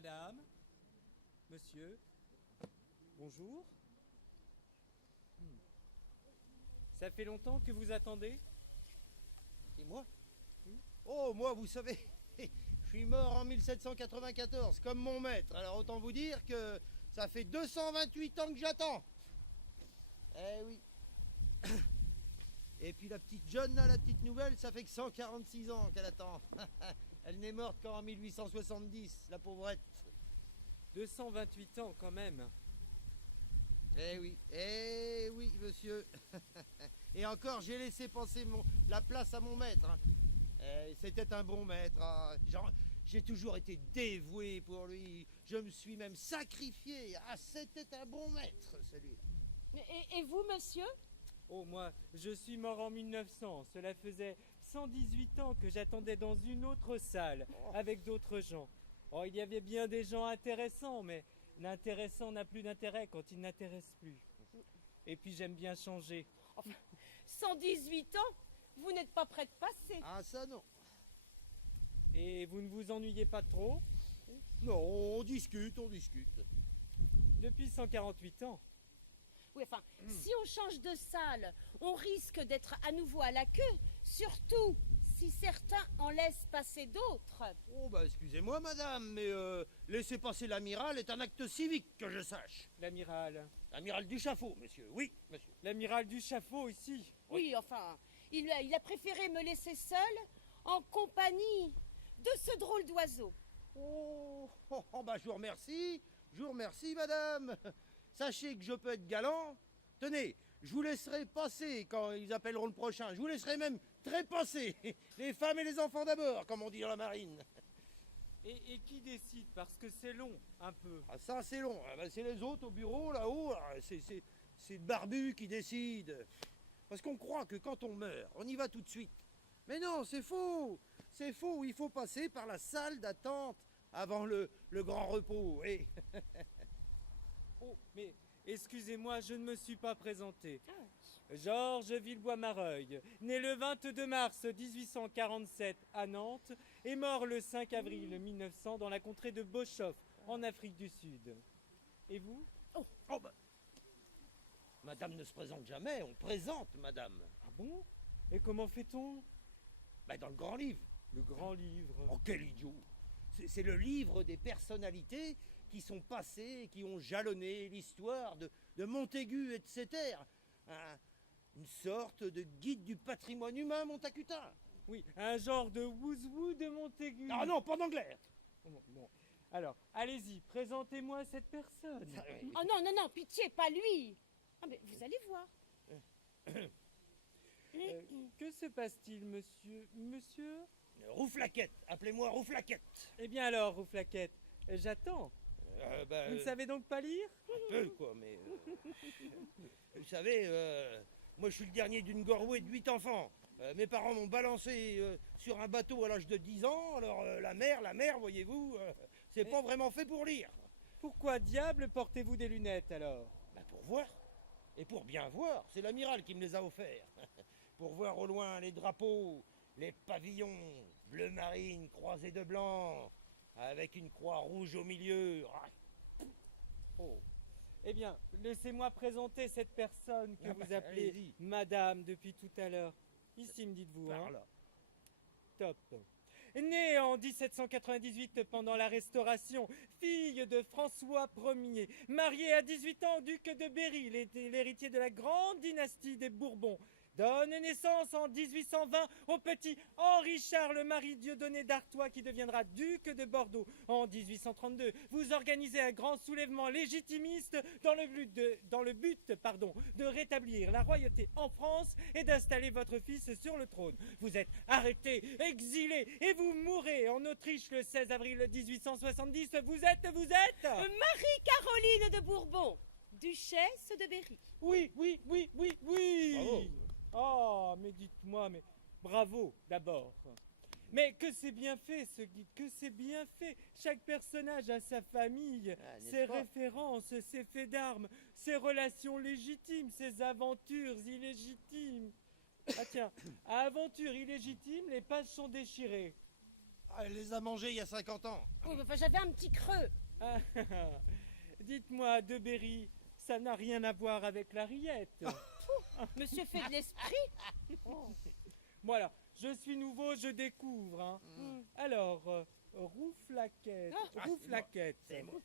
Madame, monsieur, bonjour. Ça fait longtemps que vous attendez? Et moi? Oh, moi, vous savez, je suis mort en 1794, comme mon maître. Alors autant vous dire que ça fait 228 ans que j'attends. Eh oui. Et puis la petite John, là, la petite nouvelle, ça fait que 146 ans qu'elle attend. Elle n'est morte qu'en 1870, la pauvrette. 228 ans quand même. Eh oui, monsieur. Et encore, j'ai laissé passer la place à mon maître. Hein. C'était un bon maître. Ah, j'ai toujours été dévoué pour lui. Je me suis même sacrifié. Ah, c'était un bon maître, celui-là. Et vous, monsieur? Oh, moi, je suis mort en 1900. Cela faisait 118 ans que j'attendais dans une autre salle, avec d'autres gens. Oh, il y avait bien des gens intéressants, mais l'intéressant n'a plus d'intérêt quand il n'intéresse plus. Et puis j'aime bien changer. Enfin, 118 ans? Vous n'êtes pas près de passer. Ah, ça non. Et vous ne vous ennuyez pas trop? Non, on discute. Depuis 148 ans. Oui, enfin, si on change de salle, on risque d'être à nouveau à la queue, surtout si certains en laissent passer d'autres. Oh, bah excusez-moi, madame, mais laisser passer l'amiral est un acte civique, que je sache. L'amiral. L'amiral du Chafaud, monsieur. Oui, monsieur. L'amiral du Chafaud ici. Oui, enfin, il a préféré me laisser seule en compagnie de ce drôle d'oiseau. Bah je vous remercie, madame. Sachez que je peux être galant. Tenez, je vous laisserai passer quand ils appelleront le prochain. Je vous laisserai même trépasser. Les femmes et les enfants d'abord, comme on dit dans la marine. Et qui décide? Parce que c'est long, un peu. Ah ça, c'est long. Ah, bah, c'est les autres au bureau, là-haut. C'est le barbu qui décide. Parce qu'on croit que quand on meurt, on y va tout de suite. Mais non, c'est faux. C'est faux. Il faut passer par la salle d'attente avant le grand repos. Et... Oh, mais excusez-moi, je ne me suis pas présenté. Georges Villebois-Mareuil, né le 22 mars 1847 à Nantes et mort le 5 avril 1900 dans la contrée de Boshof, en Afrique du Sud. Et vous? Oh bah... Madame ne se présente jamais, on présente, madame. Ah bon? Et comment fait-on? Bah dans le grand livre. Le grand livre. Oh, quel idiot! C'est le livre des personnalités qui sont passées, qui ont jalonné l'histoire de Montaigu, etc. Une sorte de guide du patrimoine humain montacutain. Oui, un genre de wouzou de Montaigu. Ah non, pas d'anglais. Bon. Alors, allez-y, présentez-moi cette personne. Oh non, pitié, pas lui. Ah mais vous allez voir. Que se passe-t-il, monsieur? Rouflaquette, appelez-moi Rouflaquette. Eh bien alors, Rouflaquette, j'attends. Vous ne savez donc pas lire? Un peu, quoi, mais... vous savez, moi je suis le dernier d'une gorouée de 8 enfants. Mes parents m'ont balancé sur un bateau à l'âge de 10 ans, alors la mer, voyez-vous, c'est pas vraiment fait pour lire. Pourquoi diable portez-vous des lunettes alors? Bah pour voir, et pour bien voir, c'est l'amiral qui me les a offerts. Pour voir au loin les drapeaux, les pavillons, bleu marine croisés de blanc, avec une croix rouge au milieu. Oh. Eh bien, laissez-moi présenter cette personne que vous appelez allez-y. Madame depuis tout à l'heure. Ici, me dites-vous, Par hein? là. Top. Née en 1798 pendant la Restauration, fille de François Ier, mariée à 18 ans au duc de Berry, l'héritier de la grande dynastie des Bourbons, donne naissance en 1820 au petit Henri-Charles Marie Dieudonné d'Artois qui deviendra duc de Bordeaux. En 1832, vous organisez un grand soulèvement légitimiste dans le but de rétablir la royauté en France et d'installer votre fils sur le trône. Vous êtes arrêté, exilé et vous mourrez en Autriche le 16 avril 1870. Vous êtes Marie-Caroline de Bourbon, duchesse de Berry. Oui. Bravo. Oh, mais dites-moi, mais bravo d'abord. Mais que c'est bien fait ce guide, que c'est bien fait. Chaque personnage a sa famille, n'est-ce ses pas? références, ses faits d'armes, ses relations légitimes, ses aventures illégitimes. Ah tiens, à aventure illégitime, les pages sont déchirées. Ah, elle les a mangés il y a 50 ans. Oh, enfin, j'avais un petit creux. Ah, dites-moi, de Berry, ça n'a rien à voir avec la rillette. Monsieur fait de l'esprit. Voilà, je suis nouveau, je découvre. Hein. Alors, Rouflaquette, Rouflaquette. C'est moi.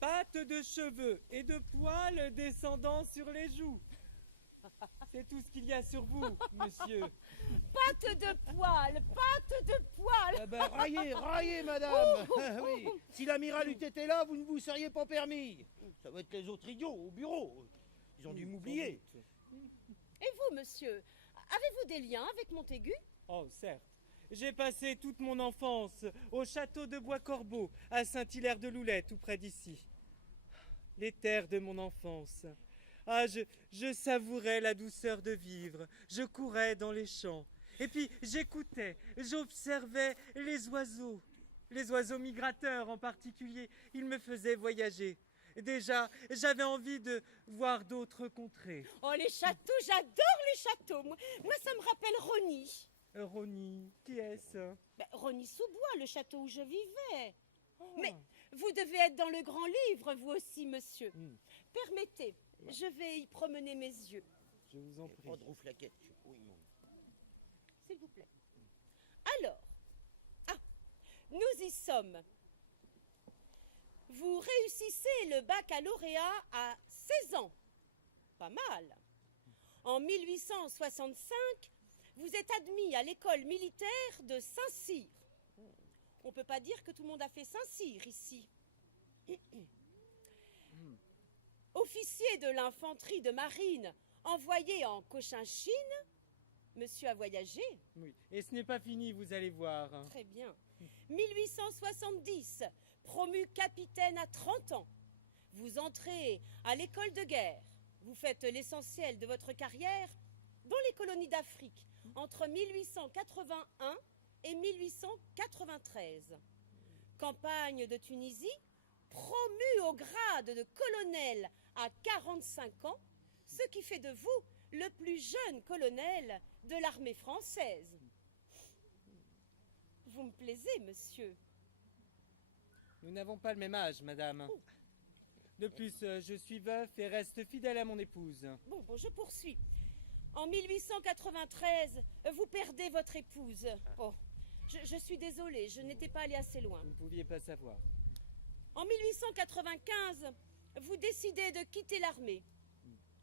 Pattes de cheveux et de poils descendant sur les joues. C'est tout ce qu'il y a sur vous, monsieur. Pâte de poil, pâte de poil. Ah ben, raillez, madame. Oui. Si l'amiral eût été là, vous ne vous seriez pas permis. Ça va être les autres idiots au bureau. Ils ont dû m'oublier. Et vous, monsieur, avez-vous des liens avec Montaigu? Oh, certes. J'ai passé toute mon enfance au château de Bois-Corbeau, à Saint-Hilaire-de-Loulette, tout près d'ici. Les terres de mon enfance. Ah, je savourais la douceur de vivre. Je courais dans les champs. Et puis j'écoutais, j'observais les oiseaux migrateurs en particulier. Ils me faisaient voyager. Déjà, j'avais envie de voir d'autres contrées. Oh, les châteaux, j'adore les châteaux. Moi, ça me rappelle Rony. Rony, qui est-ce? Ben, Rony-sous-Bois, le château où je vivais. Oh. Mais vous devez être dans le grand livre, vous aussi, monsieur. Permettez, je vais y promener mes yeux. Je vous en prie. Pas de rouflaquette. Oui, non. S'il vous plaît. Alors, nous y sommes. Vous réussissez le baccalauréat à 16 ans. Pas mal. En 1865, vous êtes admis à l'école militaire de Saint-Cyr. On ne peut pas dire que tout le monde a fait Saint-Cyr ici. Officier de l'infanterie de marine envoyé en Cochinchine, monsieur a voyagé. Oui, et ce n'est pas fini, vous allez voir. Très bien. 1870, promu capitaine à 30 ans. Vous entrez à l'école de guerre. Vous faites l'essentiel de votre carrière dans les colonies d'Afrique entre 1881 et 1893. Campagne de Tunisie, promu au grade de colonel à 45 ans, ce qui fait de vous le plus jeune colonel de l'armée française. Vous me plaisez, monsieur. Nous n'avons pas le même âge, madame. De plus, je suis veuf et reste fidèle à mon épouse. Bon, je poursuis. En 1893, vous perdez votre épouse. Oh, je suis désolée, je n'étais pas allée assez loin. Vous ne pouviez pas savoir. En 1895, vous décidez de quitter l'armée.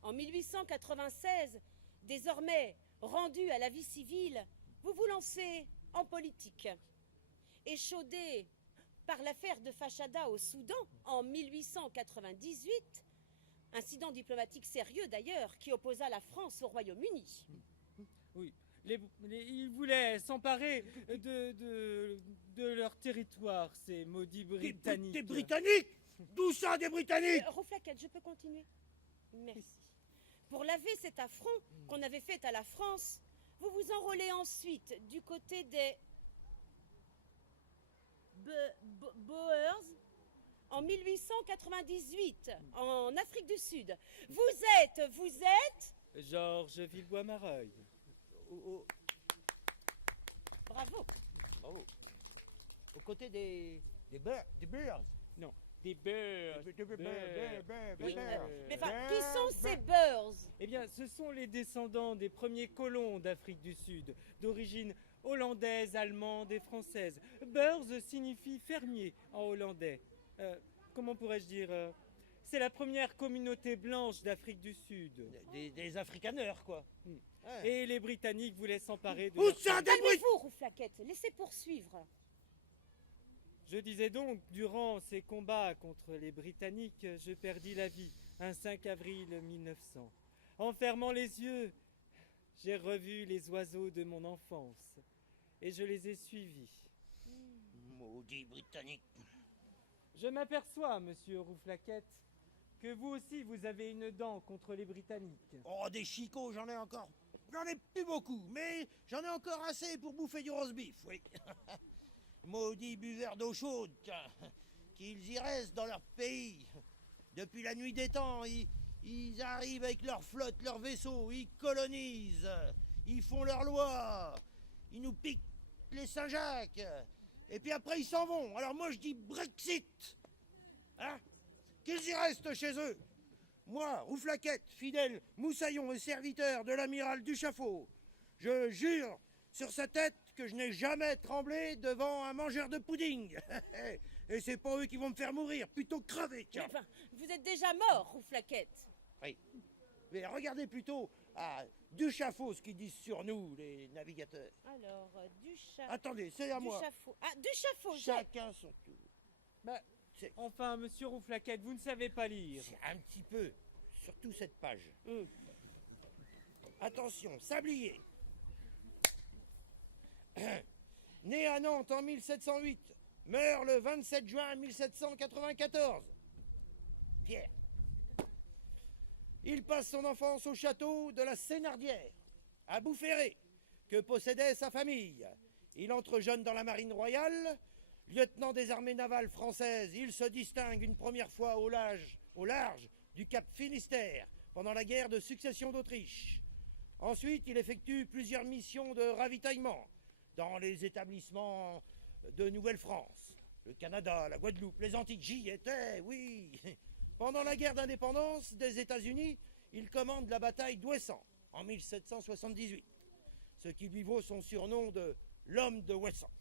En 1896, désormais rendu à la vie civile, vous vous lancez en politique. Échaudé par l'affaire de Fachada au Soudan en 1898, incident diplomatique sérieux d'ailleurs qui opposa la France au Royaume-Uni. Oui, ils voulaient s'emparer de leur territoire, ces maudits Britanniques. Des Britanniques? D'où ça, des Britanniques? Rouflaquette, je peux continuer? Merci. Pour laver cet affront qu'on avait fait à la France, vous vous enrôlez ensuite du côté des Boers en 1898 en Afrique du Sud. Vous êtes Georges Villebois-Mareuil. Bravo. Bravo. Aux côtés des Bears. Non, des Boers. Oui, mais enfin, qui sont ces Boers? Eh bien, ce sont les descendants des premiers colons d'Afrique du Sud, d'origine hollandaise, allemande et française. Boers signifie fermier en hollandais. Comment pourrais-je dire c'est la première communauté blanche d'Afrique du Sud. Des africaneurs, quoi. Ouais. Et les Britanniques voulaient s'emparer de... Où ça, des Calmez-vous, Rouflaquette, laissez poursuivre. Je disais donc, durant ces combats contre les Britanniques, je perdis la vie un 5 avril 1900. En fermant les yeux, j'ai revu les oiseaux de mon enfance et je les ai suivis. Maudits Britanniques. Je m'aperçois, monsieur Rouflaquette, que vous aussi vous avez une dent contre les Britanniques. Oh, des chicots, j'en ai encore. J'en ai plus beaucoup, mais j'en ai encore assez pour bouffer du roast beef, oui. Maudits buveurs d'eau chaude, qu'ils y restent dans leur pays. Depuis la nuit des temps, ils arrivent avec leur flotte, leurs vaisseaux, ils colonisent, ils font leurs lois, ils nous piquent les Saint-Jacques. Et puis après, ils s'en vont. Alors moi, je dis Brexit. Hein? Qu'ils y restent chez eux. Moi, Rouflaquette, fidèle moussaillon et serviteur de l'amiral Duchaffaut, je jure sur sa tête que je n'ai jamais tremblé devant un mangeur de pudding. Et c'est pas eux qui vont me faire mourir, plutôt crever, tiens. Enfin, vous êtes déjà mort, Rouflaquette. Oui. Mais regardez plutôt à Duchaffaut ce qu'ils disent sur nous, les navigateurs. Alors, Attendez, c'est à moi. Duchaffaut. Ah, Duchaffaut, Chacun son tour. Bah, C'est- enfin, monsieur Rouflaquette, vous ne savez pas lire. C'est un petit peu, surtout cette page. Attention, sablier. Né à Nantes en 1708, meurt le 27 juin 1794. Pierre. Il passe son enfance au château de la Sénardière, à Boufféré, que possédait sa famille. Il entre jeune dans la marine royale. Lieutenant des armées navales françaises, il se distingue une première fois au large du cap Finistère, pendant la guerre de succession d'Autriche. Ensuite, il effectue plusieurs missions de ravitaillement dans les établissements de Nouvelle-France, le Canada, la Guadeloupe, les Antilles. J'y étais, oui. Pendant la guerre d'indépendance des États-Unis, il commande la bataille d'Ouessant en 1778, ce qui lui vaut son surnom de l'homme de Ouessant.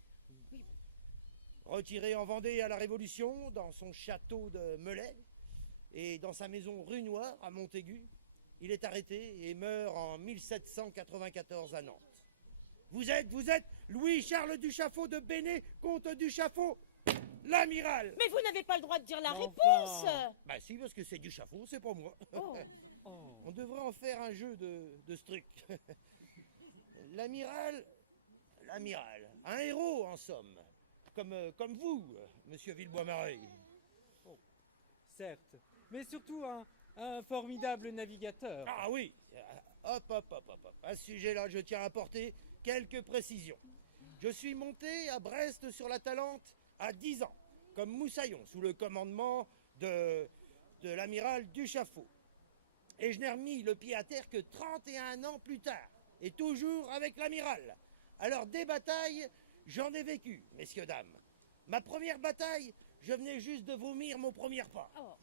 Retiré en Vendée à la Révolution, dans son château de Melay et dans sa maison rue Noire à Montaigu, il est arrêté et meurt en 1794 à Nantes. Vous êtes Louis-Charles Duchaffaut de Bénet, comte Duchaffaut, l'amiral. Mais vous n'avez pas le droit de dire la Enfin. réponse. Bah si, parce que c'est Duchaffaut, c'est pas moi. Oh. Oh. On devrait en faire un jeu de ce truc. L'amiral, un héros en somme, comme vous, monsieur Villebois-Marais. Certes, mais surtout un formidable navigateur. Ah oui, hop. À ce sujet-là, je tiens à apporter quelques précisions. Je suis monté à Brest sur la Talente à 10 ans, comme moussaillon, sous le commandement de l'amiral Duchaffaut. Et je n'ai remis le pied à terre que 31 ans plus tard, et toujours avec l'amiral. Alors des batailles, j'en ai vécu, messieurs, dames. Ma première bataille, je venais juste de vomir mon premier pas. Oh.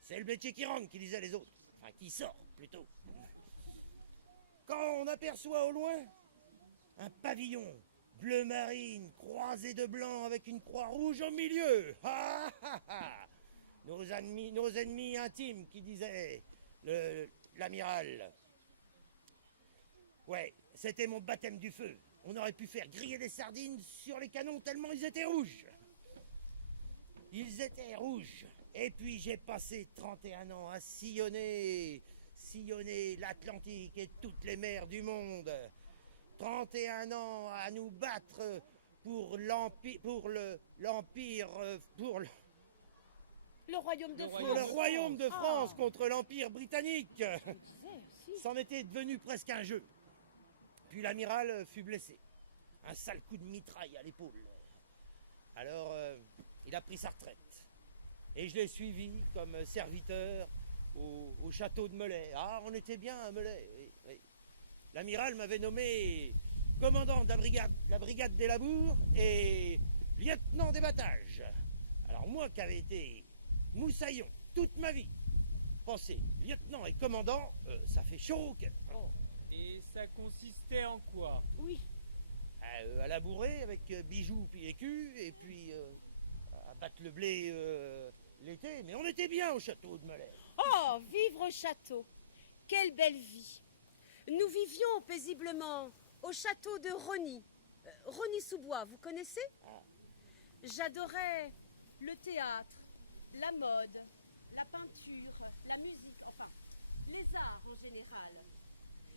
C'est le métier qui rentre, qui disaient les autres. Enfin, qui sort, plutôt. Quand on aperçoit au loin un pavillon bleu marine croisé de blanc avec une croix rouge au milieu. Ah, ah, ah. Nos ennemis intimes, qui disaient l'amiral. Ouais, c'était mon baptême du feu. On aurait pu faire griller des sardines sur les canons tellement ils étaient rouges. Ils étaient rouges. Et puis j'ai passé 31 ans à sillonner l'Atlantique et toutes les mers du monde. 31 ans à nous battre pour le royaume de France. royaume de France Ah. contre l'Empire britannique. Je disais aussi. C'en était devenu presque un jeu. Puis l'amiral fut blessé. Un sale coup de mitraille à l'épaule. Alors, il a pris sa retraite. Et je l'ai suivi comme serviteur au château de Melay. Ah, on était bien à Melay, oui. L'amiral m'avait nommé commandant de la brigade des labours et lieutenant des battages. Alors moi qui avais été moussaillon toute ma vie, passer lieutenant et commandant, ça fait chaud au cœur. Et ça consistait en quoi? Oui. À labourer avec bijoux puis écus, et puis à battre le blé l'été. Mais on était bien au château de Melay. Oh, vivre au château. Quelle belle vie. Nous vivions paisiblement au château de Rosny. Rosny-sous-Bois, vous connaissez? J'adorais le théâtre, la mode, la peinture, la musique, enfin, les arts en général.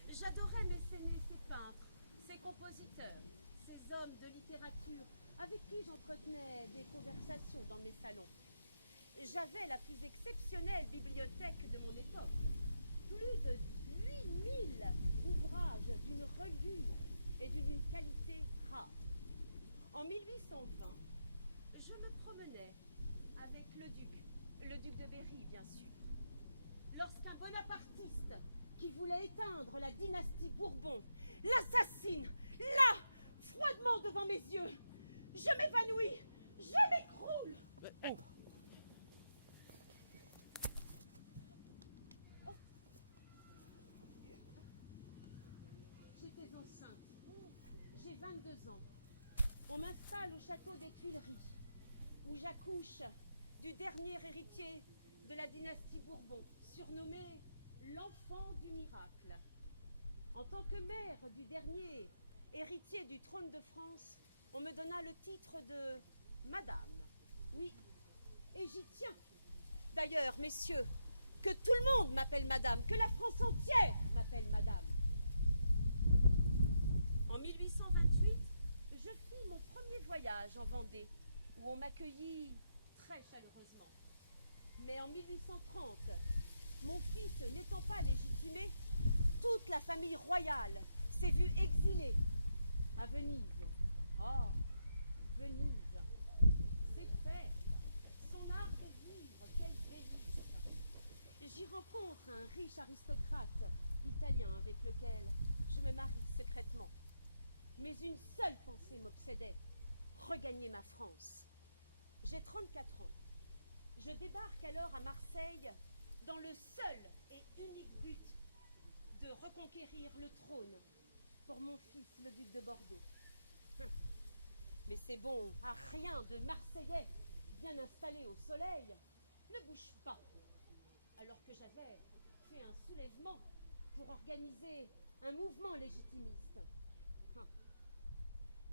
J'adorais mécéner ces peintres, ces compositeurs, ces hommes de littérature avec qui j'entretenais des conversations dans mes salons. J'avais la plus exceptionnelle bibliothèque de mon époque. Plus de 8000 ouvrages d'une reliure et d'une qualité rare. En 1820, je me promenais avec le duc de Berry, bien sûr, lorsqu'un bonapartiste qui voulait éteindre la dynastie Bourbon l'assassine, là, froidement sang devant mes yeux. Je m'évanouis. Je m'écroule. Oh, J'étais enceinte. J'ai 22 ans. On m'installe au château des Tuileries, où j'accouche du dernier héritier de la dynastie Bourbon, surnommé l'enfant du miracle. En tant que mère du dernier héritier du trône de France, on me donna le titre de Madame. Oui, et j'y tiens. D'ailleurs, messieurs, que tout le monde m'appelle Madame, que la France entière m'appelle Madame. En 1828, je fis mon premier voyage en Vendée, où on m'accueillit très chaleureusement. Mais en 1830, mon fils n'étant pas légitimé, toute la famille royale s'est vue exilée à Venise. Oh, Venise, c'est fait. Son art de vivre, quel délice. J'y rencontre un riche aristocrate italien avec lequel je me marie secrètement. Mais une seule pensée m'obsédait, regagner ma France. J'ai 34 ans. Je débarque alors à Marseille dans le seul et unique but de reconquérir le trône pour mon fils, le duc de Bordeaux. Mais c'est bon, car rien de Marseillais bien installé au soleil ne bouge pas. Alors que j'avais fait un soulèvement pour organiser un mouvement légitimiste.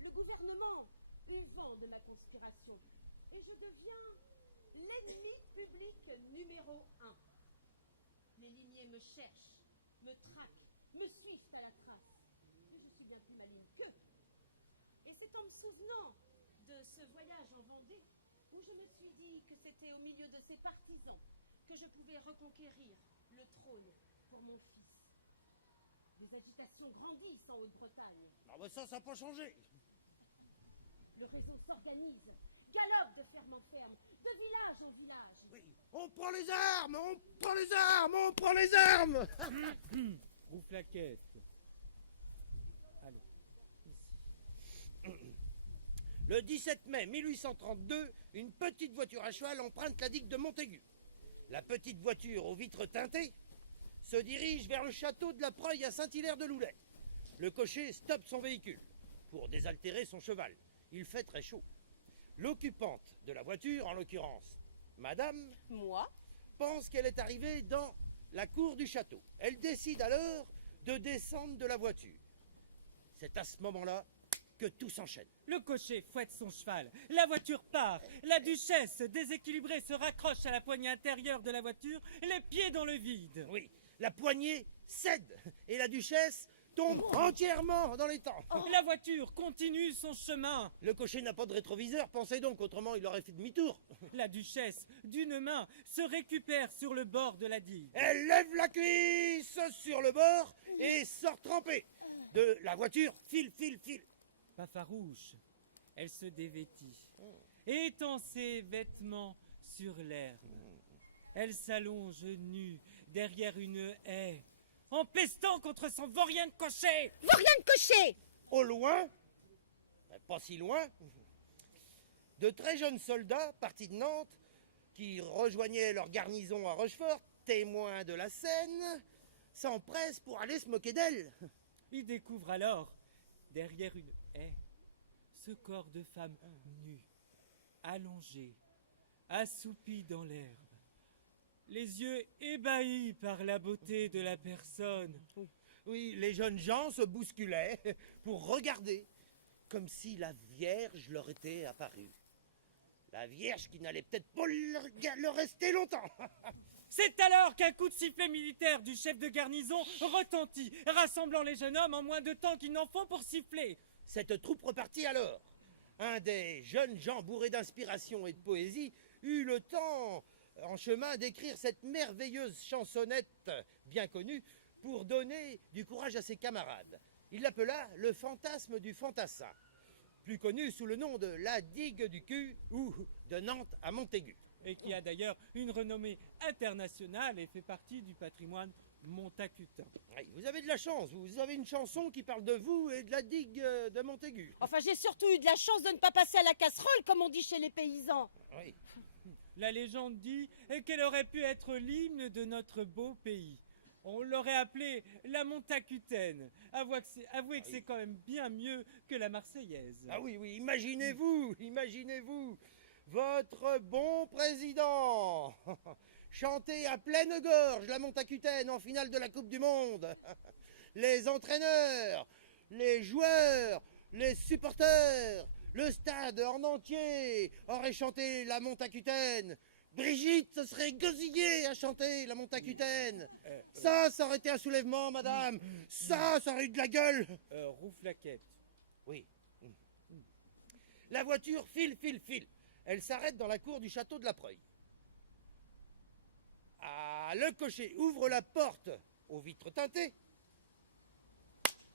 Le gouvernement eut vent de ma conspiration et je deviens l'ennemi public numéro 1. Les limiers me cherchent, me traquent, me suivent à la trace. Mais je suis bien plus maligne qu'eux. Et c'est en me souvenant de ce voyage en Vendée où je me suis dit que c'était au milieu de ces partisans que je pouvais reconquérir le trône pour mon fils. Les agitations grandissent en Haute-Bretagne. Ah bah ça n'a pas changé. Le réseau s'organise, galope de ferme en ferme, de village en village. Oui. On prend les armes, on prend les armes, on prend les armes. rouflaquette. Allez, ici. Le 17 mai 1832, une petite voiture à cheval emprunte la digue de Montaigu. La petite voiture aux vitres teintées se dirige vers le château de la Preuille à Saint-Hilaire-de-Loulay. Le cocher stoppe son véhicule pour désaltérer son cheval. Il fait très chaud. L'occupante de la voiture, en l'occurrence Madame, Moi, pense qu'elle est arrivée dans la cour du château. Elle décide alors de descendre de la voiture. C'est à ce moment-là que tout s'enchaîne. Le cocher fouette son cheval, la voiture part, la duchesse, déséquilibrée, se raccroche à la poignée intérieure de la voiture, les pieds dans le vide. Oui, la poignée cède et la duchesse tombe entièrement dans les temps. La voiture continue son chemin. Le cocher n'a pas de rétroviseur, pensez donc, autrement il aurait fait demi-tour. La duchesse, d'une main, se récupère sur le bord de la digue. Elle lève la cuisse sur le bord et sort trempée de la voiture, file. Pas farouche, elle se dévêtit, étend ses vêtements sur l'herbe. Elle s'allonge nue derrière une haie, en pestant contre son vaurien de cocher. Vaurien de cocher! Au loin, pas si loin, de très jeunes soldats partis de Nantes qui rejoignaient leur garnison à Rochefort, témoins de la scène, s'empressent pour aller se moquer d'elle. Il découvre alors, derrière une haie, ce corps de femme nue, allongé, assoupi dans l'herbe, les yeux ébahis par la beauté de la personne. Oui, les jeunes gens se bousculaient pour regarder, comme si la Vierge leur était apparue. La Vierge qui n'allait peut-être pas leur rester longtemps. C'est alors qu'un coup de sifflet militaire du chef de garnison retentit, rassemblant les jeunes hommes en moins de temps qu'ils n'en font pour siffler. Cette troupe repartit alors. Un des jeunes gens bourrés d'inspiration et de poésie eut le temps, en chemin, d'écrire cette merveilleuse chansonnette bien connue pour donner du courage à ses camarades. Il l'appela le fantasme du fantassin, plus connu sous le nom de la digue du cul ou de Nantes à Montaigu. Et qui a d'ailleurs une renommée internationale et fait partie du patrimoine Montacutin. Oui, vous avez de la chance, vous avez une chanson qui parle de vous et de la digue de Montaigu. Enfin, j'ai surtout eu de la chance de ne pas passer à la casserole, comme on dit chez les paysans. Oui. La légende dit qu'elle aurait pu être l'hymne de notre beau pays. On l'aurait appelée la Montacutaine. Avouez que c'est quand même bien mieux que la Marseillaise. Ah oui, oui, imaginez-vous, votre bon président chanter à pleine gorge la Montacutaine en finale de la Coupe du Monde. Les entraîneurs, les joueurs, les supporters, le stade en entier aurait chanté la Montacutaine. Brigitte se serait gosillée à chanter la Montacutaine. Ça aurait été un soulèvement, madame. Ça aurait eu de la gueule. Rouflaquette. Oui. La voiture file. Elle s'arrête dans la cour du château de la Preuille. Ah, le cocher ouvre la porte aux vitres teintées.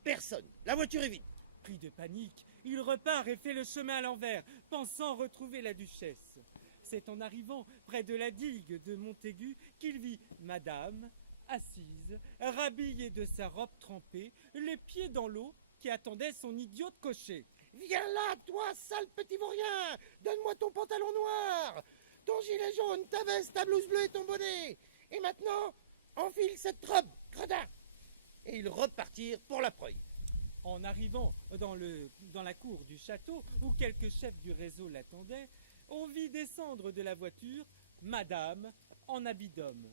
Personne. La voiture est vide. Pris de panique, il repart et fait le chemin à l'envers, pensant retrouver la duchesse. C'est en arrivant près de la digue de Montaigu qu'il vit madame, assise, rhabillée de sa robe trempée, les pieds dans l'eau, qui attendait son idiot de cocher. Viens là, toi, sale petit vaurien. Donne-moi ton pantalon noir, ton gilet jaune, ta veste, ta blouse bleue et ton bonnet. Et maintenant, enfile cette robe, gredin. Et ils repartirent pour la Preuille. En arrivant dans la cour du château, où quelques chefs du réseau l'attendaient, on vit descendre de la voiture madame en habit d'homme.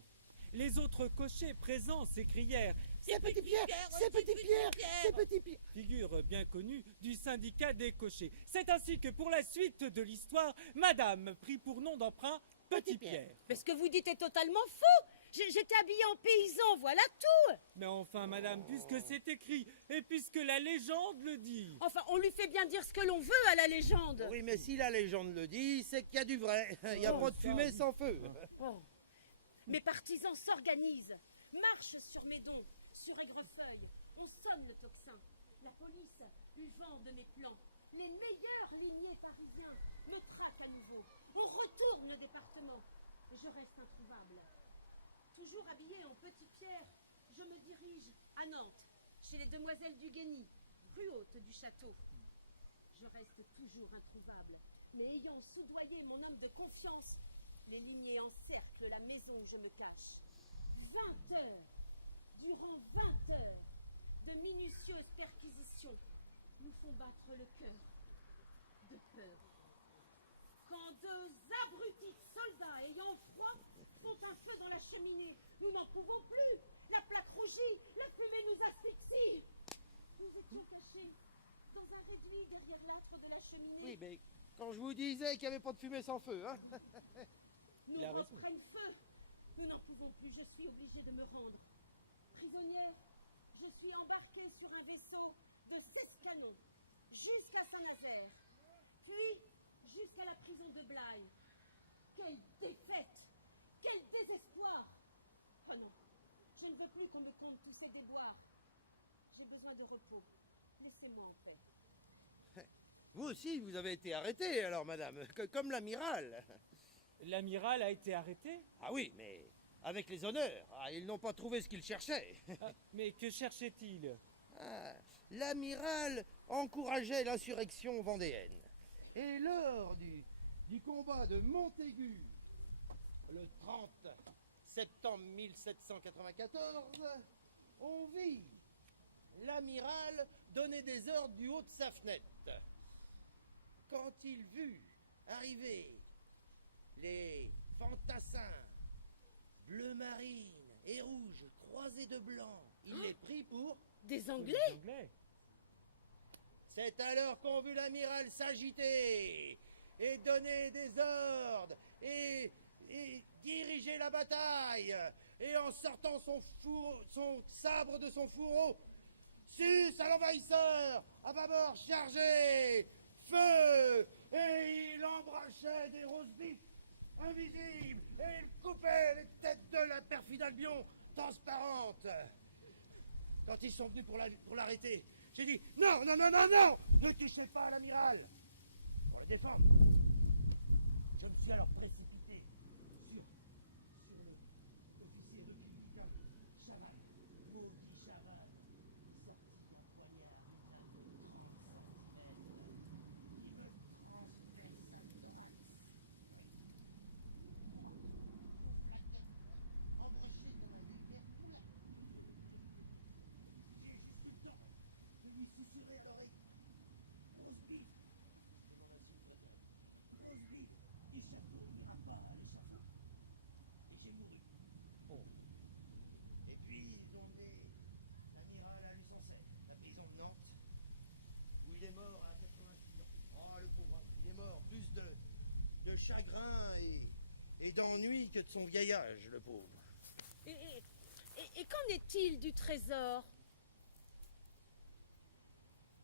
Les autres cochers présents s'écrièrent « C'est Petit Pierre, c'est Petit Pierre, c'est Petit Pierre !» Figure bien connue du syndicat des cochers. C'est ainsi que pour la suite de l'histoire, madame prit pour nom d'emprunt Petit Pierre. Mais ce que vous dites est totalement faux. J'étais habillée en paysan, voilà tout. Mais enfin, madame, puisque c'est écrit et puisque la légende le dit. Enfin, on lui fait bien dire ce que l'on veut à la légende. Oui, mais si la légende le dit, c'est qu'il y a du vrai. Il n'y a pas de fumée sans feu. Oh. Mes partisans s'organisent, marchent sur Médon, sur Aigrefeuille. On sonne le tocsin. La police lui vend de mes plans. Les meilleurs limiers parisiens me traquent à nouveau. On retourne le département. Et je reste introuvable. Toujours habillée en Petit Pierre, je me dirige à Nantes, chez les demoiselles du Guény, rue haute du château. Je reste toujours introuvable, mais ayant soudoyé mon homme de confiance, les lignées encerclent la maison où je me cache. 20 heures, durant 20 heures, de minutieuses perquisitions nous font battre le cœur de peur. Quand deux abrutis soldats ayant froid font un feu dans la cheminée, nous n'en pouvons plus. La plaque rougit, la fumée nous asphyxie. Nous étions cachés dans un réduit derrière l'âtre de la cheminée. Oui, mais quand je vous disais qu'il n'y avait pas de fumée sans feu, hein. Nous reprennent feu. Nous n'en pouvons plus, je suis obligée de me rendre. Prisonnière, je suis embarquée sur un vaisseau de 6 canons jusqu'à Saint-Nazaire, puis jusqu'à la prison de Blaye. Quelle défaite! Quel désespoir! Oh non, je ne veux plus qu'on me compte tous ces déboires. J'ai besoin de repos. Laissez-moi en paix. Vous aussi, vous avez été arrêté, alors, madame, comme l'amiral. L'amiral a été arrêté? Ah oui, mais avec les honneurs. Ah, ils n'ont pas trouvé ce qu'ils cherchaient. Ah, mais que cherchait-il? Ah, l'amiral encourageait l'insurrection vendéenne. Et lors du combat de Montaigu, le 30 septembre 1794, on vit l'amiral donner des ordres du haut de sa fenêtre. Quand il vit arriver les fantassins bleu marine et rouge croisés de blanc, il les prit pour Des Anglais? Des Anglais. C'est alors qu'on vit l'amiral s'agiter et donner des ordres et diriger la bataille. Et en sortant son sabre de son fourreau, sus à l'envahisseur, à bâbord chargé, feu. Et il embrachait des roses vifs invisibles et il coupait les têtes de la perfide Albion transparente. Quand ils sont venus pour l'arrêter, j'ai dit non, ne touchez pas à l'amiral. Pour le défendre, je me suis alors précipité sur l'officier dominicain Chaval. chagrin et d'ennui que de son vieil âge, le pauvre. Et qu'en est-il du trésor?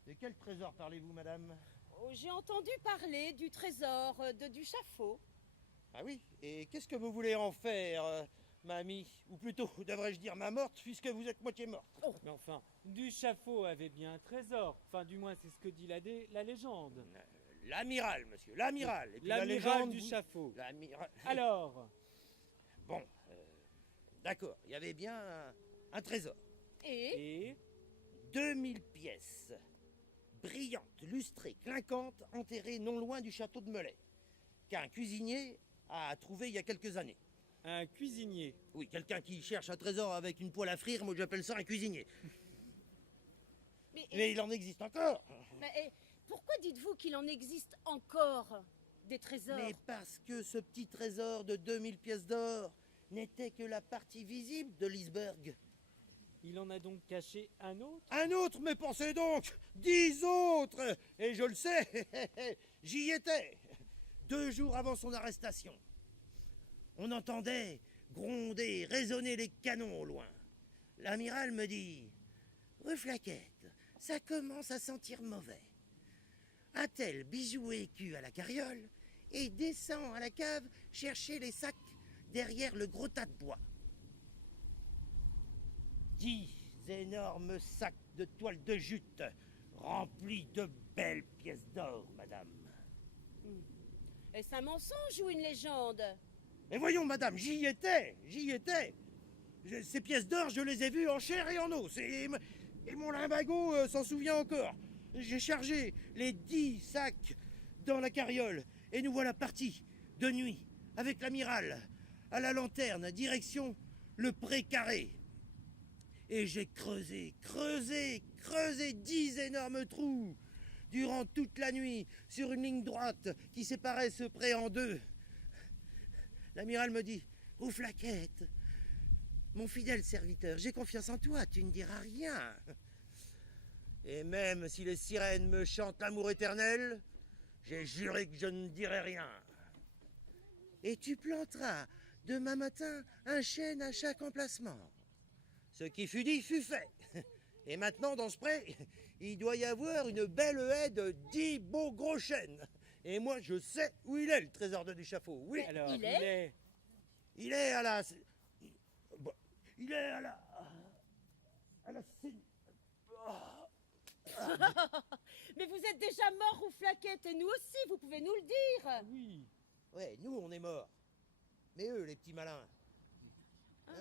De quel trésor parlez-vous, madame? Oh, j'ai entendu parler du trésor du Chaffaut. Ah oui, et qu'est-ce que vous voulez en faire, ma amie? Ou plutôt, devrais-je dire ma morte, puisque vous êtes moitié morte. Mais enfin, du Chaffaut avait bien un trésor. Enfin, du moins, c'est ce que dit la légende. L'amiral, monsieur, l'amiral. Et puis la L'amiral légende du vous- Chaffaut. L'amiral... Alors, Bon, d'accord, il y avait bien un trésor. Et et 2000 pièces, brillantes, lustrées, clinquantes, enterrées non loin du château de Melay, qu'un cuisinier a trouvé il y a quelques années. un cuisinier. Oui, quelqu'un qui cherche un trésor avec une poêle à frire, moi j'appelle ça un cuisinier. Mais il en existe encore. pourquoi dites-vous qu'il en existe encore des trésors? Mais parce que ce petit trésor de 2000 pièces d'or n'était que la partie visible de l'iceberg. Il en a donc caché un autre? Un autre, mais pensez donc, 10 autres. Et je le sais, j'y étais. 2 jours avant son arrestation. On entendait gronder, résonner les canons au loin. L'amiral me dit, rue Flaquette, ça commence à sentir mauvais. Attelle bijoux et écus à la carriole et descend à la cave chercher les sacs derrière le gros tas de bois. 10 énormes sacs de toile de jute remplis de belles pièces d'or, madame. Est-ce un mensonge ou une légende? Mais voyons, madame, j'y étais. Ces pièces d'or, je les ai vues en chair et en os. Et mon limbago s'en souvient encore. J'ai chargé les 10 sacs dans la carriole. Et nous voilà partis, de nuit, avec l'amiral, à la lanterne, direction le pré carré. Et j'ai creusé 10 énormes trous durant toute la nuit, sur une ligne droite qui séparait ce pré en deux. L'amiral me dit, ô Flaquette, mon fidèle serviteur, j'ai confiance en toi, tu ne diras rien. Et même si les sirènes me chantent l'amour éternel, j'ai juré que je ne dirai rien. Et tu planteras demain matin un chêne à chaque emplacement. Ce qui fut dit fut fait. Et maintenant, dans ce pré, il doit y avoir une belle haie de 10 beaux gros chênes. Et moi, je sais où il est, le trésor de Duchaffaut. Oui, Alors, il est il est à la... Bon, il est à la... Mais vous êtes déjà mort, ou Flaquette, et nous aussi, vous pouvez nous le dire. oui. Ouais, nous, on est morts. Mais eux, les petits malins. Ah.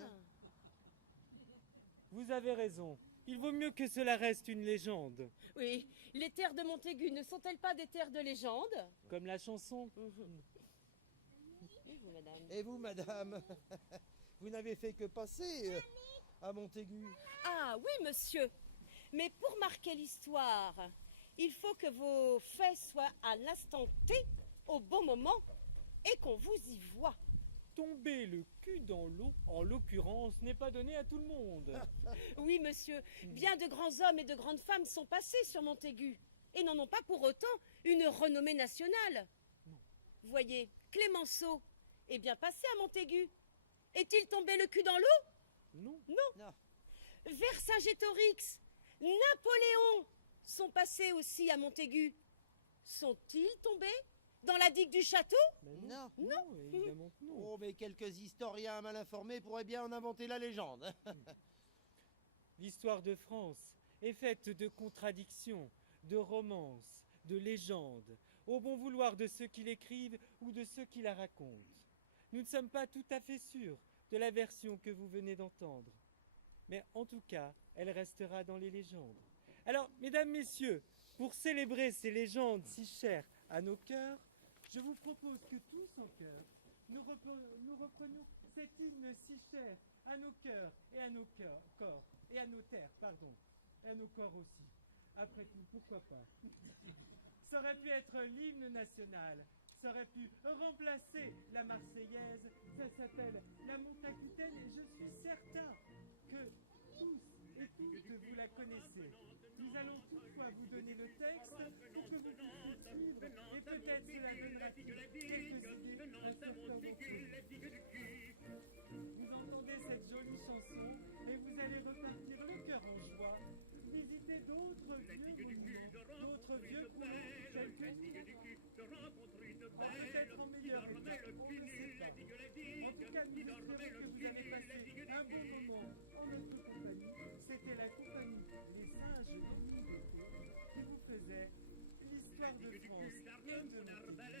Vous avez raison. Il vaut mieux que cela reste une légende. Oui, les terres de Montaigu ne sont-elles pas des terres de légende? Comme la chanson. Et vous, madame? Et vous, madame, vous n'avez fait que passer à Montaigu. Ah oui, monsieur. Mais pour marquer l'histoire, il faut que vos faits soient à l'instant T, au bon moment, et qu'on vous y voie. Tomber le cul dans l'eau, en l'occurrence, n'est pas donné à tout le monde. Oui, monsieur, bien de grands hommes et de grandes femmes sont passés sur Montaigu, et n'en ont pas pour autant une renommée nationale. Voyez, Clémenceau est bien passé à Montaigu. Est-il tombé le cul dans l'eau? Non. Non. Vercingétorix, Napoléon sont passés aussi à Montaigu. Sont-ils tombés dans la digue du château? Mais Non. non, évidemment que non. Oh, mais quelques historiens mal informés pourraient bien en inventer la légende. L'histoire de France est faite de contradictions, de romances, de légendes, au bon vouloir de ceux qui l'écrivent ou de ceux qui la racontent. Nous ne sommes pas tout à fait sûrs de la version que vous venez d'entendre. Mais en tout cas, elle restera dans les légendes. Alors, mesdames, messieurs, pour célébrer ces légendes si chères à nos cœurs, je vous propose que tous en cœur, nous reprenions cet hymne si cher à nos cœurs et à nos corps, et à nos terres, pardon, et à nos corps aussi. Après tout, pourquoi pas? Ça aurait pu être l'hymne national, ça aurait pu remplacer la Marseillaise, ça s'appelle la Montacutaine, et je suis certain que tous et toutes vous la connaissez. Nous allons toutefois vous donner le texte pour que vous puissiez suivre, et peut-être cela donnera quelques idées lequel nous espérons que vous avez passé un bon moment en notre compagnie. C'était la compagnie Les Singes Nuit d'été qui vous faisait l'histoire de France et de Montigny.